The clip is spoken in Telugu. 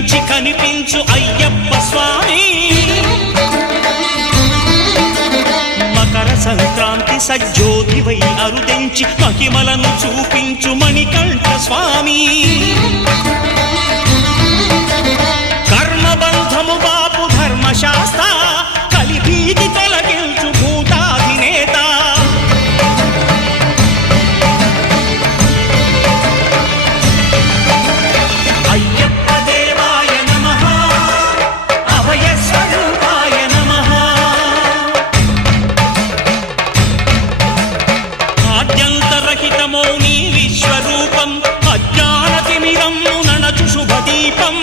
కనిపించి కనిపించు అయ్యప్ప స్వామి మకర సంక్రాంతి సజ్జోతివై అరుదించి మహిమలను చూపించు మణికంఠ స్వామి కర్మబంధము బాపు ధర్మశాస్త్ర కలిభీతి తొలగించు భూతాధినేత అయ్యప్ప దేవాయ నమః అభయ స్వరూపాయ నమః ఆద్యంతరహితమో నీ విశ్వరూపం అజ్ఞానతిమిరము నణచు శుభదీపం